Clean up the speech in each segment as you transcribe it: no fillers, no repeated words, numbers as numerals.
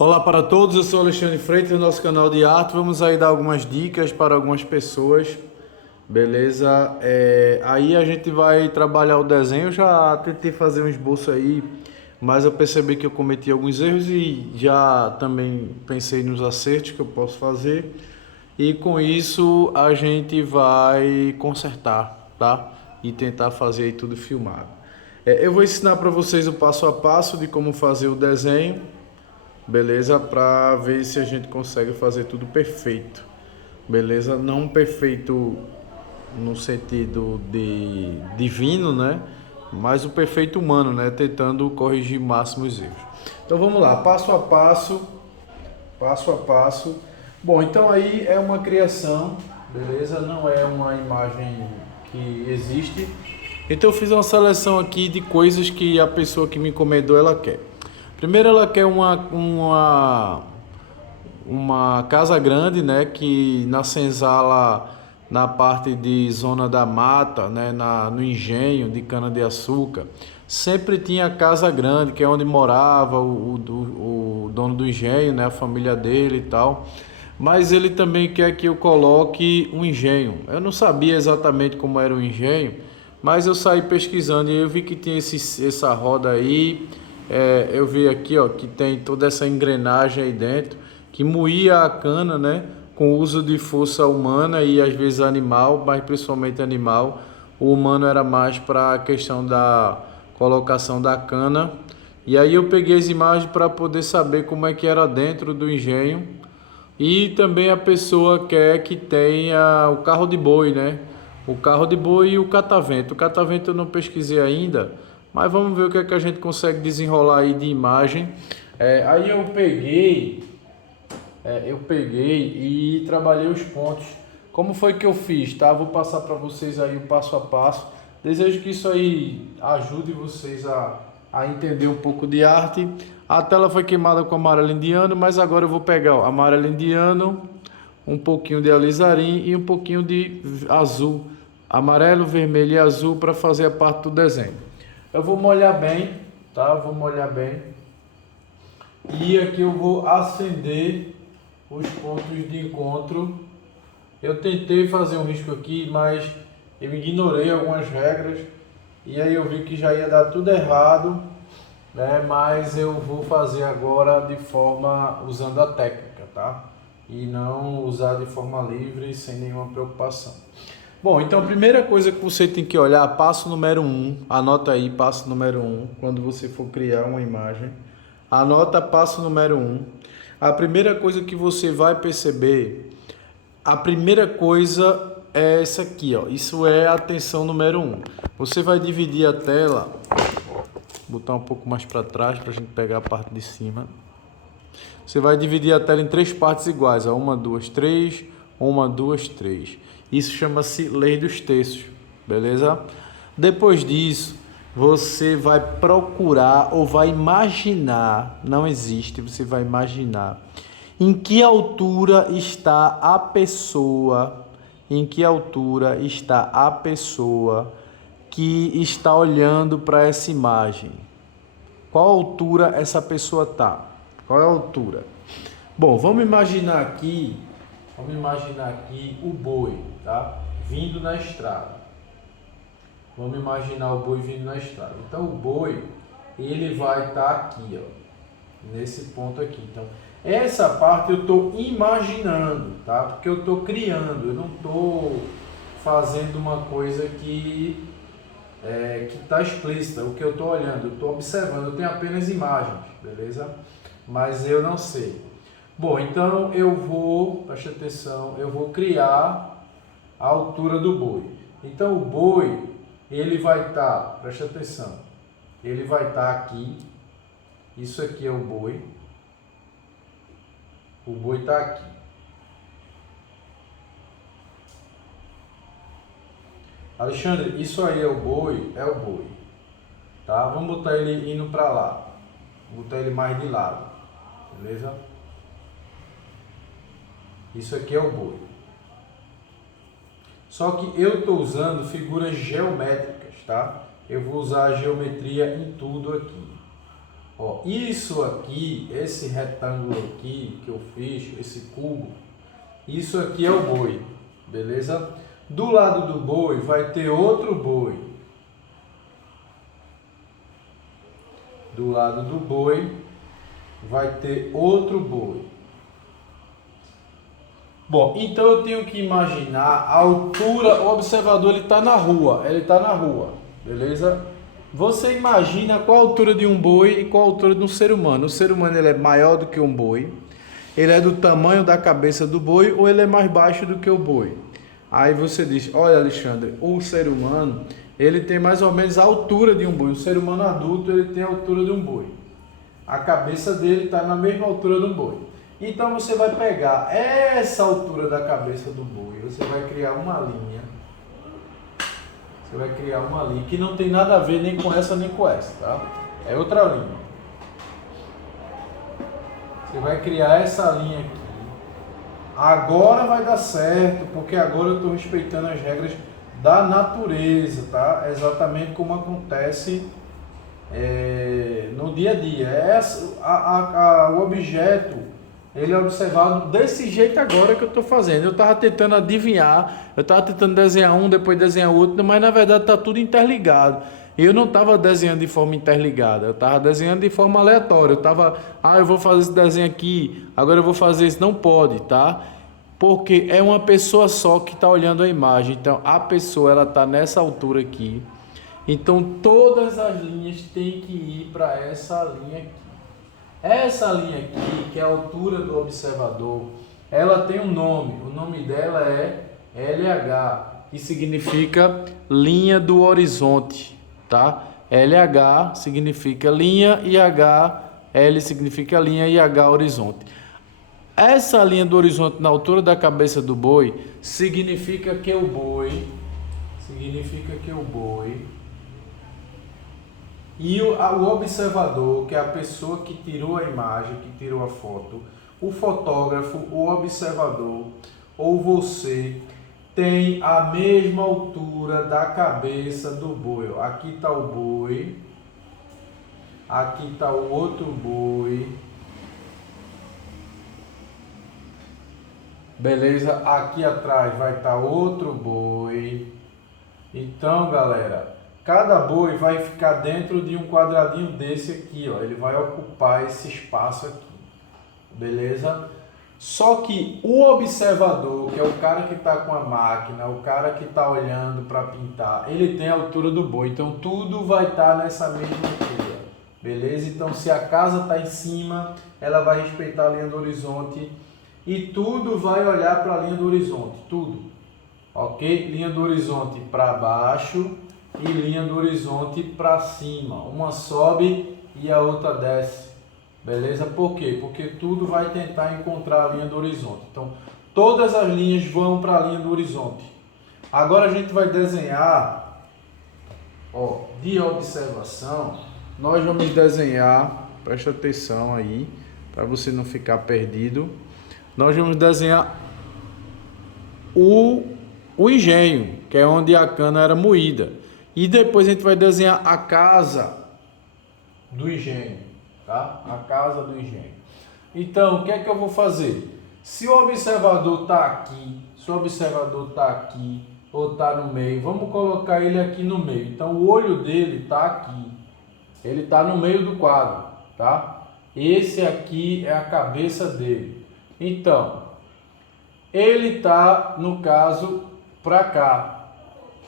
Olá para todos, eu sou Alexandre Freitas do nosso canal de arte. Vamos aí dar algumas dicas para algumas pessoas, beleza? Aí a gente vai trabalhar o desenho. Eu já tentei fazer um esboço aí, mas eu percebi que eu cometi alguns erros e já também pensei nos acertos que eu posso fazer. E com isso a gente vai consertar, tá? E tentar fazer aí tudo filmado. Eu vou ensinar para vocês o passo a passo de como fazer o desenho. Beleza? Para ver se a gente consegue fazer tudo perfeito. Beleza? Não perfeito no sentido de divino, né? Mas o perfeito humano, né? Tentando corrigir máximos erros. Então vamos lá, passo a passo, passo a passo. Bom, então aí é uma criação, beleza? Não é uma imagem que existe. Então eu fiz uma seleção aqui de coisas que a pessoa que me encomendou ela quer. Primeiro ela quer uma casa grande, né, que na senzala, na parte de zona da mata, né, no engenho de cana-de-açúcar, sempre tinha casa grande, que é onde morava o dono do engenho, né, a família dele e tal. Mas ele também quer que eu coloque um engenho. Eu não sabia exatamente como era o engenho, mas eu saí pesquisando e eu vi que tinha essa roda aí. Eu vi aqui, ó, que tem toda essa engrenagem aí dentro que moía a cana, né, com o uso de força humana e às vezes animal, mas principalmente animal. O humano era mais para a questão da colocação da cana. E aí eu peguei as imagens para poder saber como é que era dentro do engenho. E também a pessoa quer que tenha o carro de boi, né? O carro de boi e o catavento. O catavento eu não pesquisei ainda, mas vamos ver o que é que a gente consegue desenrolar aí de imagem. Aí eu peguei e trabalhei os pontos. Como foi que eu fiz, tá? Vou passar para vocês aí o passo a passo. Desejo que isso aí ajude vocês a entender um pouco de arte. A tela foi queimada com amarelo indiano, mas agora eu vou pegar o amarelo indiano, um pouquinho de alizarim e um pouquinho de azul. Amarelo, vermelho e azul para fazer a parte do desenho. Eu vou molhar bem, tá? Vou molhar bem. E aqui eu vou acender os pontos de encontro. Eu tentei fazer um risco aqui, mas eu ignorei algumas regras e aí eu vi que já ia dar tudo errado, né? Mas eu vou fazer agora de forma usando a técnica, tá? E não usar de forma livre, sem nenhuma preocupação. Bom, então a primeira coisa que você tem que olhar, passo número um, anota aí, passo número um, quando você for criar uma imagem, anota passo número um. A primeira coisa que você vai perceber, a primeira coisa é essa aqui, ó. Isso é a atenção número um. Você vai dividir a tela, botar um pouco mais para trás para a gente pegar a parte de cima. Você vai dividir a tela em três partes iguais, ó. Uma, duas, três, uma, duas, três. Isso chama-se lei dos terços, beleza? Depois disso, você vai procurar ou vai imaginar, não existe, você vai imaginar em que altura está a pessoa, em que altura está a pessoa que está olhando para essa imagem. Qual altura essa pessoa está? Qual é a altura? Bom, vamos imaginar aqui o boi, tá? Vindo na estrada. Vamos imaginar o boi vindo na estrada. Então o boi, ele vai estar aqui, ó, nesse ponto aqui. Então, essa parte eu estou imaginando, tá? Porque eu estou criando, eu não estou fazendo uma coisa que está explícita, o que eu estou olhando, eu estou observando, eu tenho apenas imagens, beleza? Mas eu não sei. Bom, então preste atenção, eu vou criar a altura do boi. Então o boi, ele vai estar, preste atenção, ele vai estar aqui, isso aqui é o boi está aqui. Alexandre, isso aí é o boi, tá? Vamos botar ele indo para lá, vou botar ele mais de lado, beleza? Isso aqui é o boi. Só que eu estou usando figuras geométricas, tá? Eu vou usar a geometria em tudo aqui. Ó, isso aqui, esse retângulo aqui que eu fiz, esse cubo, isso aqui é o boi, beleza? Do lado do boi vai ter outro boi. Do lado do boi vai ter outro boi. Bom, então eu tenho que imaginar a altura. O observador ele está na rua, beleza? Você imagina qual a altura de um boi e qual a altura de um ser humano. O ser humano ele é maior do que um boi, ele é do tamanho da cabeça do boi ou ele é mais baixo do que o boi. Aí você diz, olha Alexandre, o ser humano ele tem mais ou menos a altura de um boi. O ser humano adulto ele tem a altura de um boi. A cabeça dele está na mesma altura do boi. Então você vai pegar essa altura da cabeça do boi, você vai criar uma linha. Você vai criar uma linha que não tem nada a ver nem com essa nem com essa, tá? É outra linha. Você vai criar essa linha aqui. Agora vai dar certo, porque agora eu estou respeitando as regras da natureza, tá? É exatamente como acontece no dia a dia. O objeto ele é observado desse jeito agora que eu estou fazendo. Eu estava tentando adivinhar, eu estava tentando desenhar um, depois desenhar outro, mas na verdade está tudo interligado. Eu não estava desenhando de forma interligada, eu estava desenhando de forma aleatória. Eu estava, eu vou fazer esse desenho aqui, agora eu vou fazer isso. Não pode, tá? Porque é uma pessoa só que está olhando a imagem. Então a pessoa ela está nessa altura aqui. Então todas as linhas têm que ir para essa linha aqui. Essa linha aqui, que é a altura do observador, ela tem um nome. O nome dela é LH, que significa linha do horizonte, tá? LH significa linha e L significa linha e H horizonte. Essa linha do horizonte na altura da cabeça do boi significa que o boi e o observador, que é a pessoa que tirou a imagem, que tirou a foto, o fotógrafo, o observador ou você tem a mesma altura da cabeça do boi. Aqui está o boi, aqui está o outro boi, beleza? Aqui atrás vai estar outro boi. Então, galera, cada boi vai ficar dentro de um quadradinho desse aqui, ó. Ele vai ocupar esse espaço aqui, beleza? Só que o observador, que é o cara que está com a máquina, o cara que está olhando para pintar, ele tem a altura do boi. Então tudo vai estar nessa mesma altura, beleza? Então se a casa está em cima, ela vai respeitar a linha do horizonte e tudo vai olhar para a linha do horizonte, tudo. Ok? Linha do horizonte para baixo e linha do horizonte para cima. Uma sobe e a outra desce. Beleza? Por quê? Porque tudo vai tentar encontrar a linha do horizonte. Então, todas as linhas vão para a linha do horizonte. Agora a gente vai desenhar, ó, de observação. Nós vamos desenhar, presta atenção aí, para você não ficar perdido. Nós vamos desenhar o engenho, que é onde a cana era moída. E depois a gente vai desenhar a casa do engenho, tá? A casa do engenho. Então, o que é que eu vou fazer? Se o observador está aqui, ou está no meio, vamos colocar ele aqui no meio. Então, o olho dele está aqui. Ele está no meio do quadro, tá? Esse aqui é a cabeça dele. Então, ele está, no caso, para cá,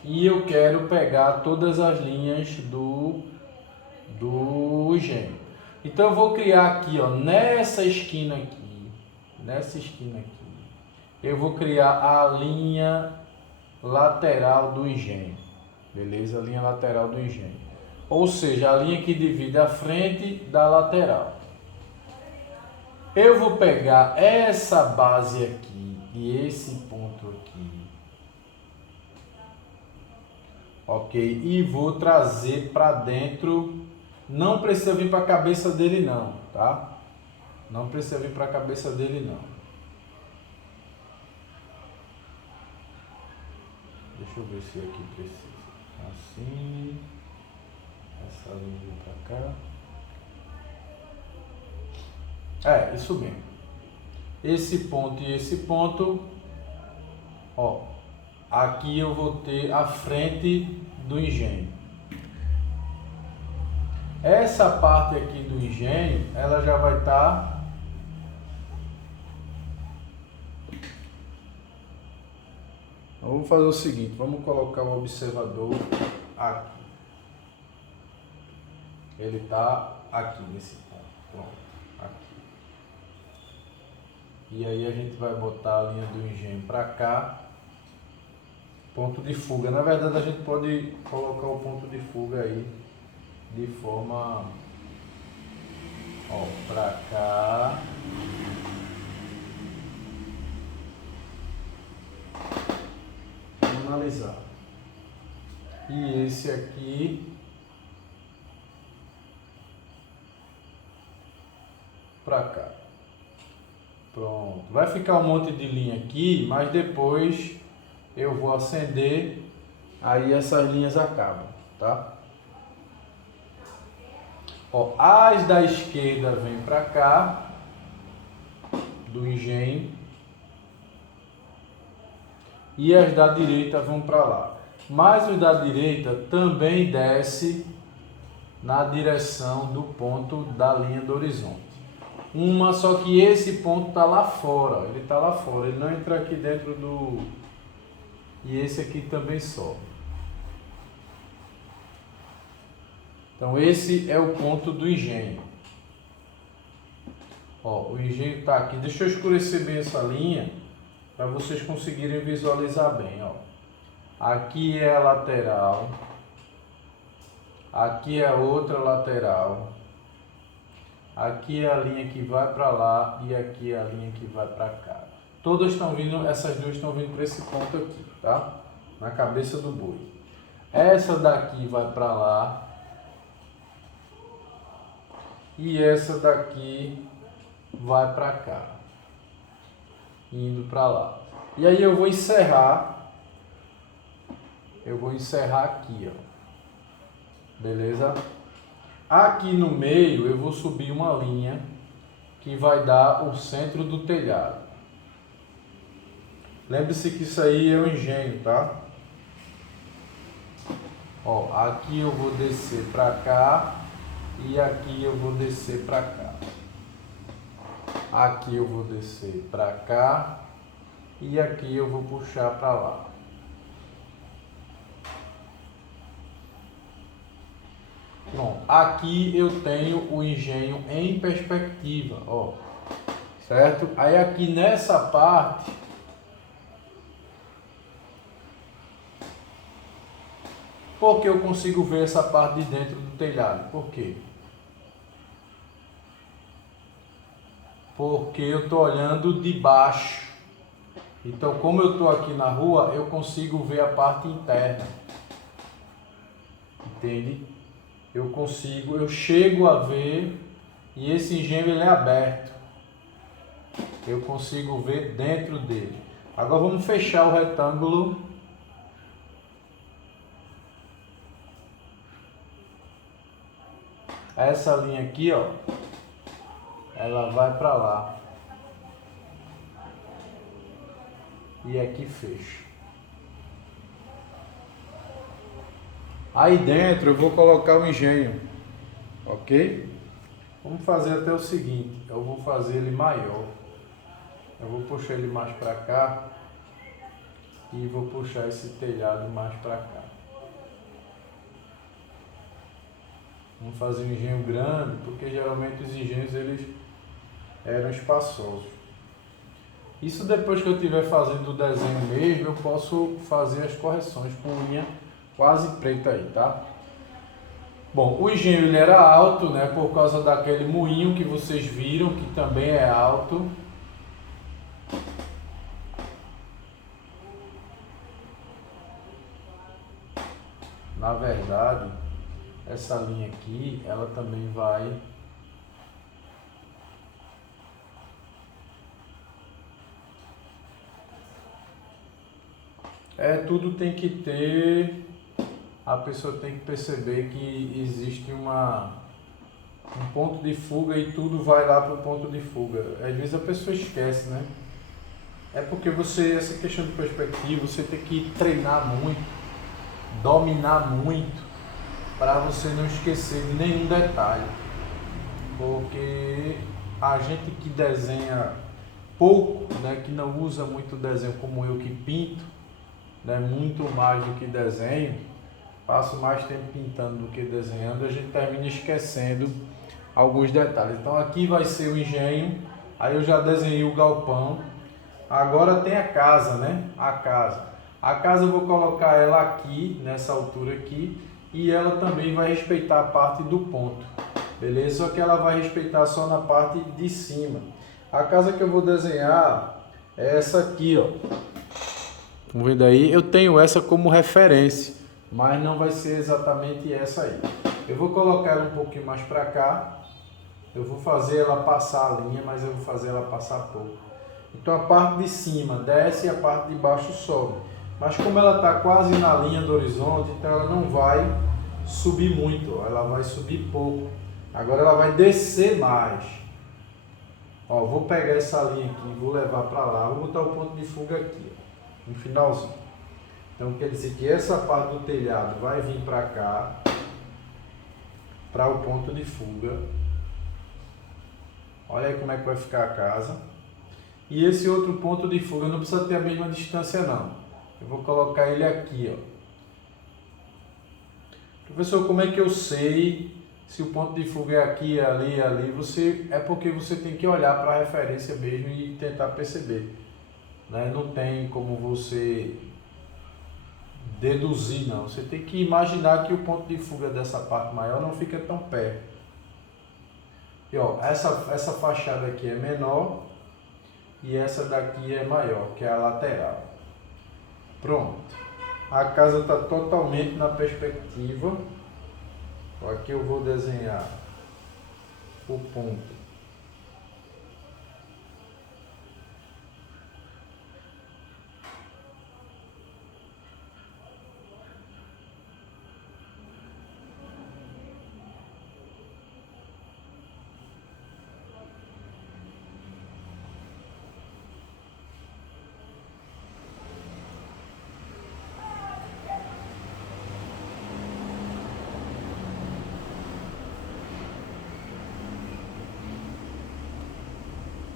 e eu quero pegar todas as linhas do engenho. Então eu vou criar aqui, ó, nessa esquina aqui, eu vou criar a linha lateral do engenho, beleza? A linha lateral do engenho, ou seja, a linha que divide a frente da lateral. Eu vou pegar essa base aqui e esse ponto aqui, ok? E vou trazer para dentro. Não precisa vir para a cabeça dele não, tá? Não precisa vir para a cabeça dele não. Deixa eu ver se aqui precisa. Assim. Essa linha para cá. É, isso mesmo. Esse ponto e esse ponto, ó, aqui eu vou ter a frente do engenho. Essa parte aqui do engenho, ela já vai estar Vamos fazer o seguinte, vamos colocar o observador aqui. Ele está aqui nesse ponto, pronto, aqui. E aí a gente vai botar a linha do engenho para cá, ponto de fuga. Na verdade a gente pode colocar o ponto de fuga aí de forma, ó, para cá. Vamos analisar. E esse aqui para cá. Pronto. Vai ficar um monte de linha aqui, mas depois eu vou acender, aí essas linhas acabam, tá? Ó, as da esquerda vem para cá do engenho e as da direita vão para lá. Mas os da direita também desce na direção do ponto da linha do horizonte. Só que esse ponto está lá fora, ele está lá fora, ele não entra aqui dentro do... E esse aqui também sobe. Então esse é o ponto do engenho. Ó, o engenho está aqui. Deixa eu escurecer bem essa linha para vocês conseguirem visualizar bem. Ó. Aqui é a lateral. Aqui é outra lateral. Aqui é a linha que vai para lá e aqui é a linha que vai para cá. Todas estão vindo, essas duas estão vindo para esse ponto aqui, tá? Na cabeça do boi. Essa daqui vai para lá. E essa daqui vai para cá, indo para lá. E aí eu vou encerrar aqui, ó. Beleza? Aqui no meio eu vou subir uma linha que vai dar o centro do telhado. Lembre-se que isso aí é o engenho, tá? Ó, aqui eu vou descer para cá. E aqui eu vou descer para cá. Aqui eu vou descer para cá. E aqui eu vou puxar para lá. Pronto. Aqui eu tenho o engenho em perspectiva, ó. Certo? Aí aqui nessa parte, por que eu consigo ver essa parte de dentro do telhado? Por quê? Porque eu estou olhando de baixo. Então, como eu estou aqui na rua, eu consigo ver a parte interna. Entende? Eu chego a ver, e esse engenho ele é aberto. Eu consigo ver dentro dele. Agora vamos fechar o retângulo. Essa linha aqui, ó, ela vai para lá. E aqui fecha. Aí dentro eu vou colocar o engenho, ok? Vamos fazer até o seguinte, eu vou fazer ele maior. Eu vou puxar ele mais para cá e vou puxar esse telhado mais para cá. Vamos fazer um engenho grande, porque geralmente os engenhos eles eram espaçosos. Isso depois que eu estiver fazendo o desenho mesmo, eu posso fazer as correções com linha quase preta aí, tá? Bom, o engenho ele era alto, né, por causa daquele moinho que vocês viram, que também é alto. Na verdade, essa linha aqui, ela também vai... tudo tem que ter... A pessoa tem que perceber que existe uma um ponto de fuga e tudo vai lá para o ponto de fuga. Às vezes a pessoa esquece, né? É porque essa questão de perspectiva, você tem que treinar muito, dominar muito, para você não esquecer de nenhum detalhe. Porque a gente que desenha pouco, né, que não usa muito desenho, como eu que pinto, né, muito mais do que desenho, passo mais tempo pintando do que desenhando, a gente termina esquecendo alguns detalhes. Então aqui vai ser o engenho, aí eu já desenhei o galpão, agora tem a casa, né? A casa. A casa eu vou colocar ela aqui, nessa altura aqui, e ela também vai respeitar a parte do ponto, beleza? Só que ela vai respeitar só na parte de cima. A casa que eu vou desenhar é essa aqui, ó. Vamos ver daí, eu tenho essa como referência, mas não vai ser exatamente essa aí. Eu vou colocar ela um pouquinho mais para cá, eu vou fazer ela passar a linha, mas eu vou fazer ela passar pouco. Então a parte de cima desce e a parte de baixo sobe. Mas como ela está quase na linha do horizonte, então ela não vai subir muito, ó, ela vai subir pouco. Agora ela vai descer mais. Ó, vou pegar essa linha aqui, vou levar para lá, vou botar o ponto de fuga aqui, ó, no finalzinho. Então quer dizer que essa parte do telhado vai vir para cá, para o ponto de fuga. Olha aí como é que vai ficar a casa. E esse outro ponto de fuga não precisa ter a mesma distância não. Eu vou colocar ele aqui, ó. Professor, como é que eu sei se o ponto de fuga é aqui, ali, ali? É porque você tem que olhar para a referência mesmo e tentar perceber, né? Não tem como você deduzir não. Você tem que imaginar que o ponto de fuga dessa parte maior não fica tão perto. E ó, essa fachada aqui é menor e essa daqui é maior, que é a lateral. Pronto. A casa está totalmente na perspectiva. Aqui eu vou desenhar o ponto.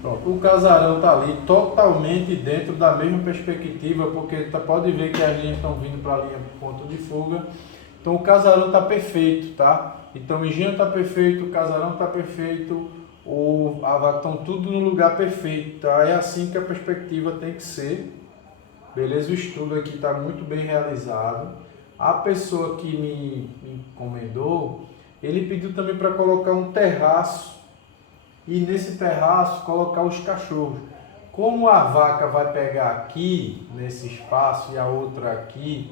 Pronto, o casarão está ali totalmente dentro da mesma perspectiva, porque pode ver que as linhas estão vindo para a linha ponto de fuga. Então o casarão está perfeito, tá? Então o engenho está perfeito, o casarão está perfeito, a vaca estão tudo no lugar perfeito, tá? É assim que a perspectiva tem que ser, beleza? O estudo aqui está muito bem realizado. A pessoa que me encomendou, ele pediu também para colocar um terraço e nesse terraço colocar os cachorros. Como a vaca vai pegar aqui, nesse espaço, e a outra aqui,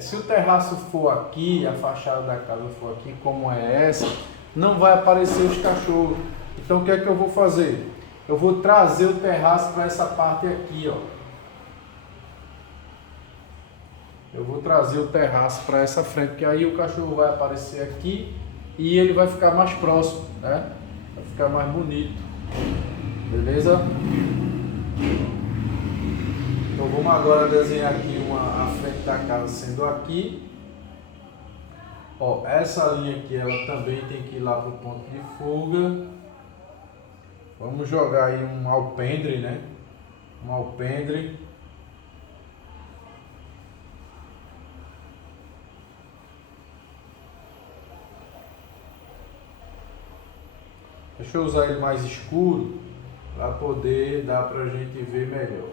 se o terraço for aqui, a fachada da casa for aqui, como é essa, não vai aparecer os cachorros. Então o que é que eu vou fazer? Eu vou trazer o terraço para essa parte aqui, ó. Eu vou trazer o terraço para essa frente, porque aí o cachorro vai aparecer aqui e ele vai ficar mais próximo, né? Vai ficar mais bonito. Beleza? Então vamos agora desenhar aqui a frente da casa sendo aqui. Ó, essa linha aqui ela também tem que ir lá para o ponto de fuga. Vamos jogar aí um alpendre, né? Um alpendre. Deixa eu usar ele mais escuro para poder dar para a gente ver melhor.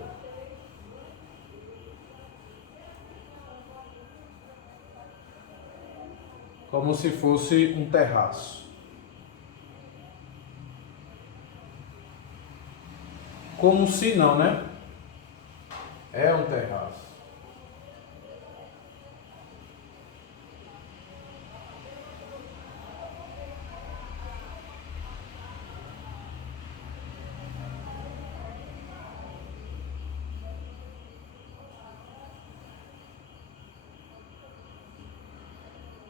Como se fosse um terraço. Como se não, né? É um terraço.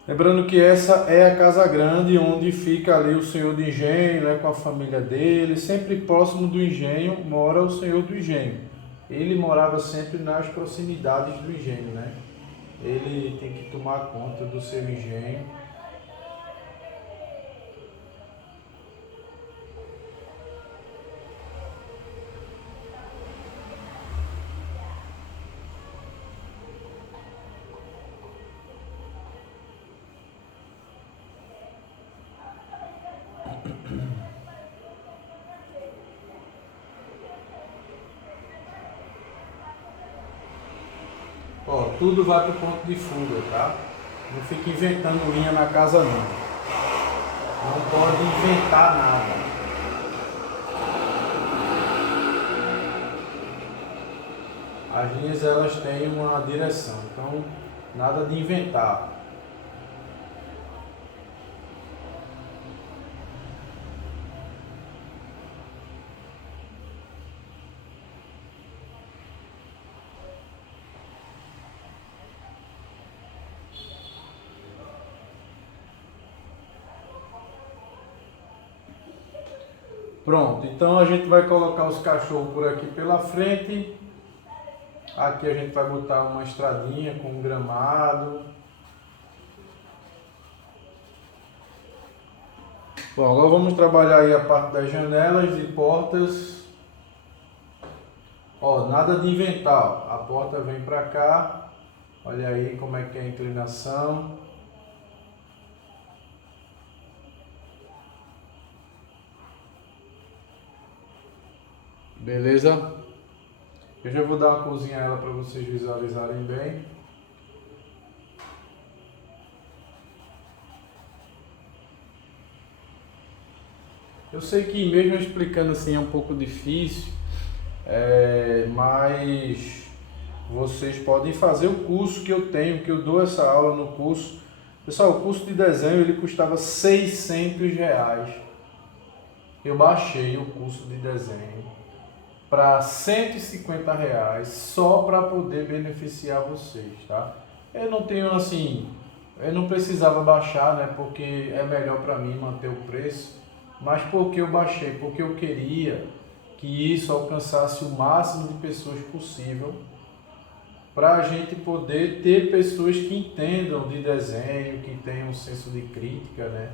Lembrando que essa é a casa grande onde fica ali o senhor do engenho, né, com a família dele. Sempre próximo do engenho mora o senhor do engenho. Ele morava sempre nas proximidades do engenho, né? Ele tem que tomar conta do seu engenho. Ó, tudo vai para o ponto de fuga, tá? Não fica inventando linha na casa não. Não pode inventar nada. As linhas elas têm uma direção, então nada de inventar. Pronto, então a gente vai colocar os cachorros por aqui pela frente. Aqui a gente vai botar uma estradinha com um gramado. Bom, agora vamos trabalhar aí a parte das janelas e portas. Ó, nada de inventar. A porta vem para cá. Olha aí como é que é a inclinação. Beleza? Eu já vou dar uma cozinha a ela para vocês visualizarem bem. Eu sei que mesmo explicando assim é um pouco difícil, mas vocês podem fazer o curso que eu tenho, que eu dou essa aula no curso. Pessoal, o curso de desenho ele custava R$600. Eu baixei o curso de desenho para R$150 só para poder beneficiar vocês, tá? Eu não tenho assim, eu não precisava baixar, né? Porque é melhor para mim manter o preço, mas porque eu baixei, porque eu queria que isso alcançasse o máximo de pessoas possível, para a gente poder ter pessoas que entendam de desenho, que tenham um senso de crítica, né?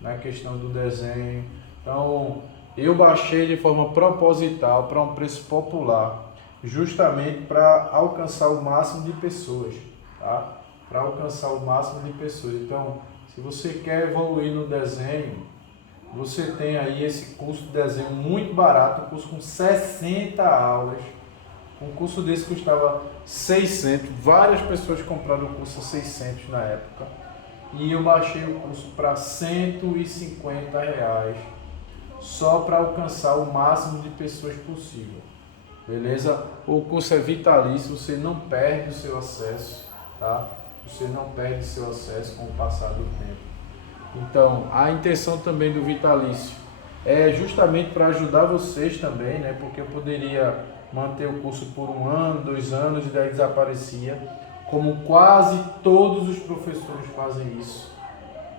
Na questão do desenho. Então eu baixei de forma proposital para um preço popular, justamente para alcançar o máximo de pessoas, tá? Para alcançar o máximo de pessoas. Então, se você quer evoluir no desenho, você tem aí esse curso de desenho muito barato, um curso com 60 aulas. Um curso desse custava 600, várias pessoas compraram o curso a 600 na época. E eu baixei o curso para R$150. Só para alcançar o máximo de pessoas possível, beleza? O curso é vitalício, você não perde o seu acesso, tá? Você não perde seu acesso com o passar do tempo. Então, a intenção também do vitalício é justamente para ajudar vocês também, né? Porque eu poderia manter o curso por 1 ano, 2 anos e daí desaparecia, como quase todos os professores fazem isso,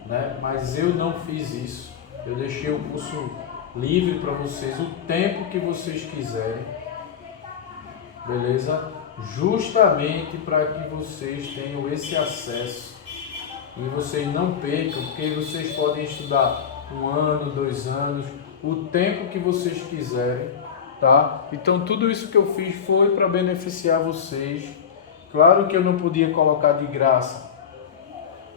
né? Mas eu não fiz isso. Eu deixei o curso livre para vocês o tempo que vocês quiserem, beleza? Justamente para que vocês tenham esse acesso e vocês não percam, porque vocês podem estudar 1 ano, 2 anos, o tempo que vocês quiserem, tá? Então tudo isso que eu fiz foi para beneficiar vocês. Claro que eu não podia colocar de graça,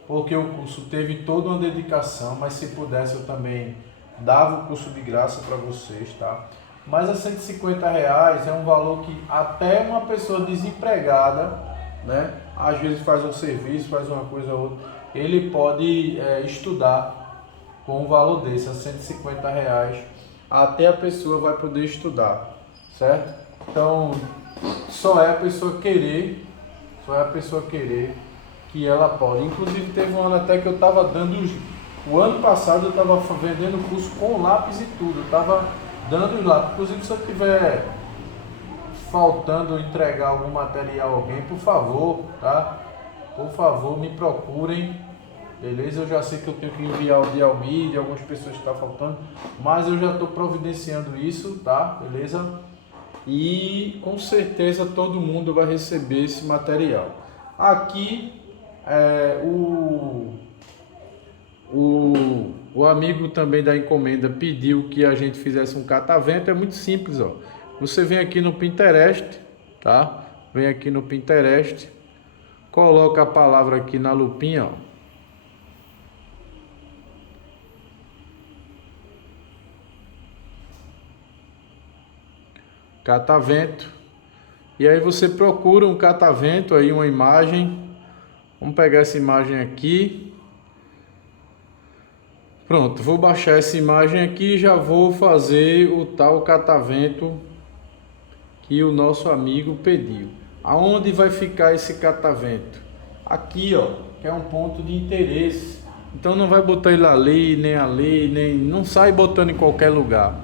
porque o curso teve toda uma dedicação, mas se pudesse eu também dava o curso de graça para vocês, tá? Mas a R$150 é um valor que até uma pessoa desempregada, né? Às vezes faz um serviço, faz uma coisa ou outra, ele pode estudar com um valor desse, a R$150, até a pessoa vai poder estudar, certo? Então, só é a pessoa querer que ela pode. Inclusive teve um ano até que eu estava dando o ano passado eu estava vendendo curso com lápis e tudo, eu estava dando os lápis. Inclusive, se eu tiver faltando entregar algum material a alguém, por favor, tá? Por favor, me procurem, beleza? Eu já sei que eu tenho que enviar o de Almir, algumas pessoas que estão faltando, mas eu já estou providenciando isso, tá? Beleza? E com certeza todo mundo vai receber esse material. Aqui o amigo também da encomenda pediu que a gente fizesse um catavento. É muito simples, ó. Você vem aqui no Pinterest, tá? Vem aqui no Pinterest, coloca a palavra aqui na lupinha, ó. Catavento. E aí você procura um catavento aí, uma imagem. Vamos pegar essa imagem aqui. Pronto, vou baixar essa imagem aqui e já vou fazer o tal catavento que o nosso amigo pediu. Aonde vai ficar esse catavento? Aqui, ó, que é um ponto de interesse. Então não vai botar ele ali, nem não sai botando em qualquer lugar,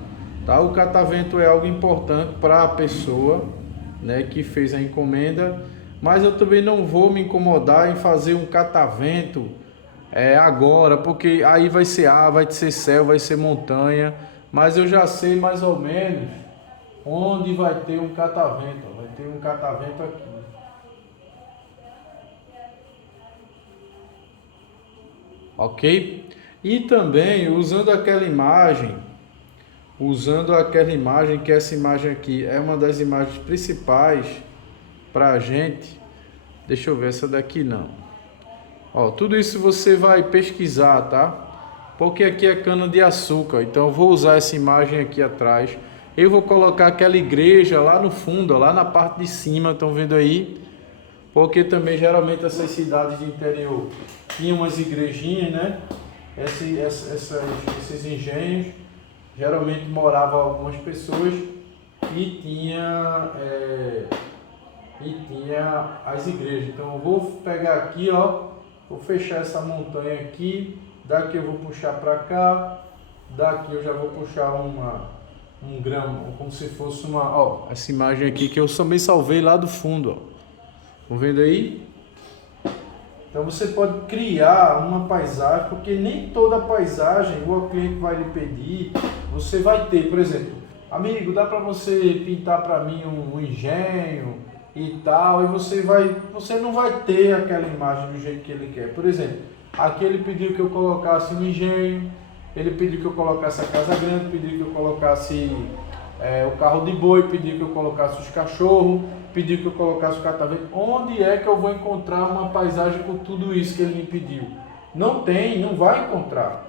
tá? O catavento é algo importante para a pessoa, né, que fez a encomenda, mas eu também não vou me incomodar em fazer um catavento agora, porque aí vai ser ar, vai ser céu, vai ser montanha, mas eu já sei mais ou menos onde vai ter um catavento. Vai ter um catavento aqui. Ok? E também usando aquela imagem, que essa imagem aqui é uma das imagens principais para a gente. Deixa eu ver, essa daqui não. Ó, tudo isso você vai pesquisar, tá? Porque aqui é cana de açúcar, então eu vou usar essa imagem aqui atrás. Eu vou colocar aquela igreja lá no fundo, ó, lá na parte de cima, estão vendo aí? Porque também geralmente essas cidades de interior tinham umas igrejinhas, né? Esses engenhos, geralmente moravam algumas pessoas e tinha as igrejas. Então eu vou pegar aqui, ó, vou fechar essa montanha aqui, daqui eu vou puxar para cá, daqui eu já vou puxar um grama, como se fosse essa imagem aqui que eu também salvei lá do fundo, ó. Estão vendo aí? Então você pode criar uma paisagem, porque nem toda paisagem o cliente vai lhe pedir, você vai ter. Por exemplo, amigo, dá para você pintar para mim um engenho e tal, e você não vai ter aquela imagem do jeito que ele quer. Por exemplo, aqui ele pediu que eu colocasse um engenho, ele pediu que eu colocasse a casa grande, pediu que eu colocasse o carro de boi, pediu que eu colocasse os cachorros, pediu que eu colocasse o catavento. Onde é que eu vou encontrar uma paisagem com tudo isso que ele me pediu? Não tem, não vai encontrar.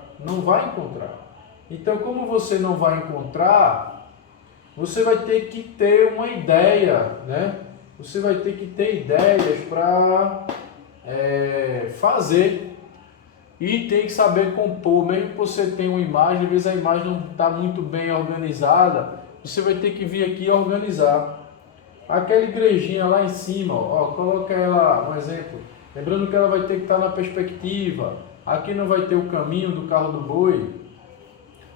Então, como você não vai encontrar, você vai ter que ter uma ideia, né? Você vai ter que ter ideias para fazer. E tem que saber compor, mesmo que você tenha uma imagem, às vezes a imagem não está muito bem organizada, você vai ter que vir aqui e organizar. Aquela igrejinha lá em cima, ó, coloca ela, um exemplo, lembrando que ela vai ter que estar na perspectiva. Aqui não vai ter o caminho do carro do boi.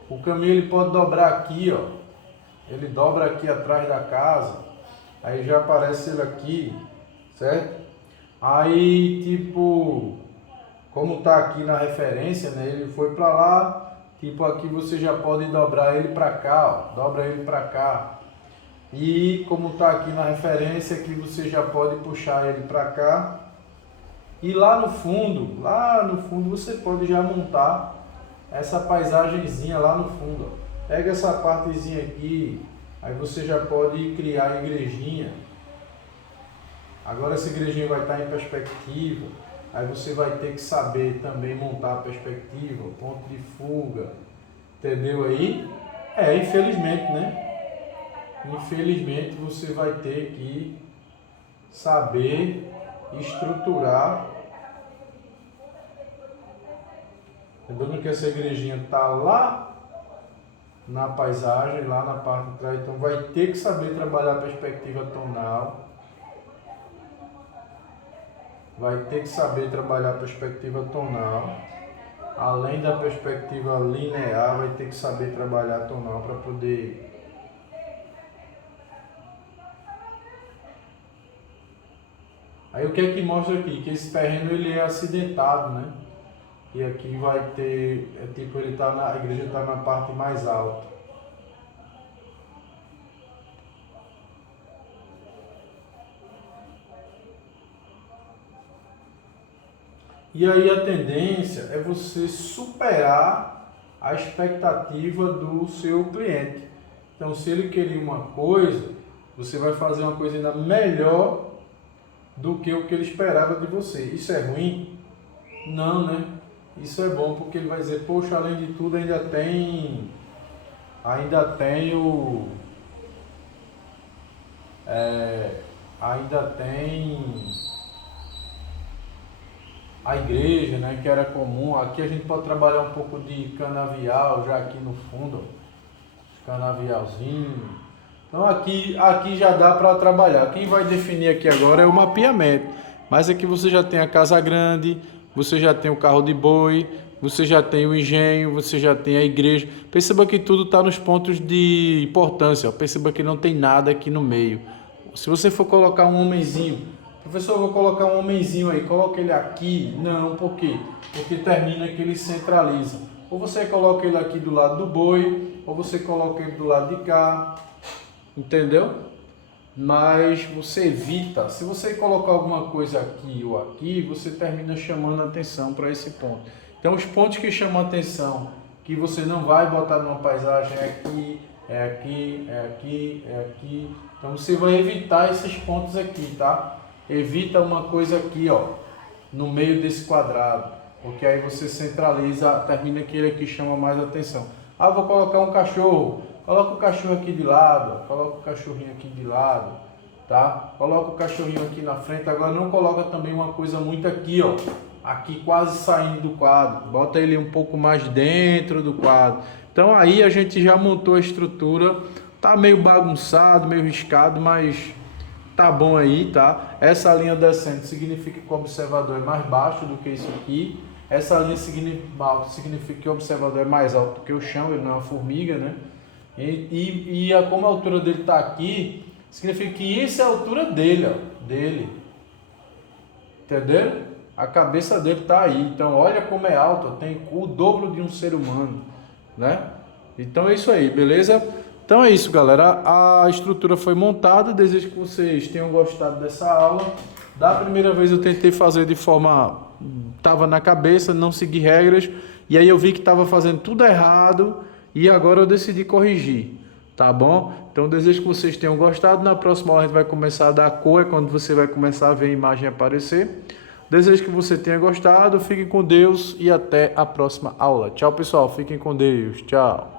O caminho ele pode dobrar aqui, ó. Ele dobra aqui atrás da casa. Aí já aparece ele aqui, certo? Aí, tipo, como tá aqui na referência, né? Ele foi para lá, tipo aqui você já pode dobrar ele para cá, ó. Dobra ele para cá. E como está aqui na referência, aqui você já pode puxar ele para cá. E lá no fundo você pode já montar essa paisagenzinha lá no fundo. Ó. Pega essa partezinha aqui, aí você já pode criar a igrejinha. Agora essa igrejinha vai estar em perspectiva. Aí você vai ter que saber também montar a perspectiva, ponto de fuga. Entendeu aí? Infelizmente, né? Infelizmente você vai ter que saber estruturar. Lembrando que essa igrejinha está lá na paisagem, lá na parte de trás, então vai ter que saber trabalhar a perspectiva tonal. Além da perspectiva linear, vai ter que saber trabalhar a tonal para poder Aí o que é que mostra aqui? Que esse terreno ele é acidentado, né? e aqui vai ter, tipo, a igreja está na parte mais alta. E aí a tendência é você superar a expectativa do seu cliente. Então, se ele queria uma coisa, você vai fazer uma coisa ainda melhor do que o que ele esperava de você. Isso é ruim? Não, né? Isso é bom porque ele vai dizer, poxa, além de tudo ainda tem o ainda tem a igreja, né, que era comum. Aqui a gente pode trabalhar um pouco de canavial já aqui no fundo, canavialzinho. Então aqui já dá para trabalhar. Quem vai definir aqui agora é o mapeamento. Mas aqui você já tem a casa grande, você já tem o carro de boi, você já tem o engenho, você já tem a igreja. Perceba que tudo está nos pontos de importância. Perceba que não tem nada aqui no meio. Se você for colocar um homenzinho, professor, eu vou colocar um homenzinho aí, coloca ele aqui. Não, por quê? Porque termina que ele centraliza. Ou você coloca ele aqui do lado do boi, ou você coloca ele do lado de cá. Entendeu? Mas você evita, se você colocar alguma coisa aqui ou aqui, você termina chamando a atenção para esse ponto. Então os pontos que chamam a atenção, que você não vai botar numa paisagem, é aqui, é aqui, é aqui, é aqui. Então você vai evitar esses pontos aqui, tá? Evita uma coisa aqui, ó, no meio desse quadrado, porque aí você centraliza, termina aquele aqui chama mais atenção. Ah, vou colocar um cachorro. Coloca o cachorro aqui de lado, coloca o cachorrinho aqui de lado, tá? Coloca o cachorrinho aqui na frente. Agora não coloca também uma coisa muito aqui, ó, aqui quase saindo do quadro. Bota ele um pouco mais dentro do quadro. Então aí a gente já montou a estrutura. Tá meio bagunçado, meio riscado, mas tá bom aí, tá? Essa linha descendo significa que o observador é mais baixo do que isso aqui. Essa linha significa que o observador é mais alto do que o chão, ele não é uma formiga, né? Como a altura dele está aqui, significa que isso é a altura dele, ó, dele. Entendeu? A cabeça dele está aí. Então olha como é alto, tem o dobro de um ser humano, né? Então é isso aí, beleza? Então é isso, galera. A estrutura foi montada. Desejo que vocês tenham gostado dessa aula. Da primeira vez eu tentei fazer de forma... Estava na cabeça, não segui regras. E aí eu vi que estava fazendo tudo errado. E agora eu decidi corrigir, tá bom? Então desejo que vocês tenham gostado. Na próxima aula a gente vai começar a dar cor, é quando você vai começar a ver a imagem aparecer. Desejo que você tenha gostado, fiquem com Deus e até a próxima aula. Tchau, pessoal, fiquem com Deus, tchau.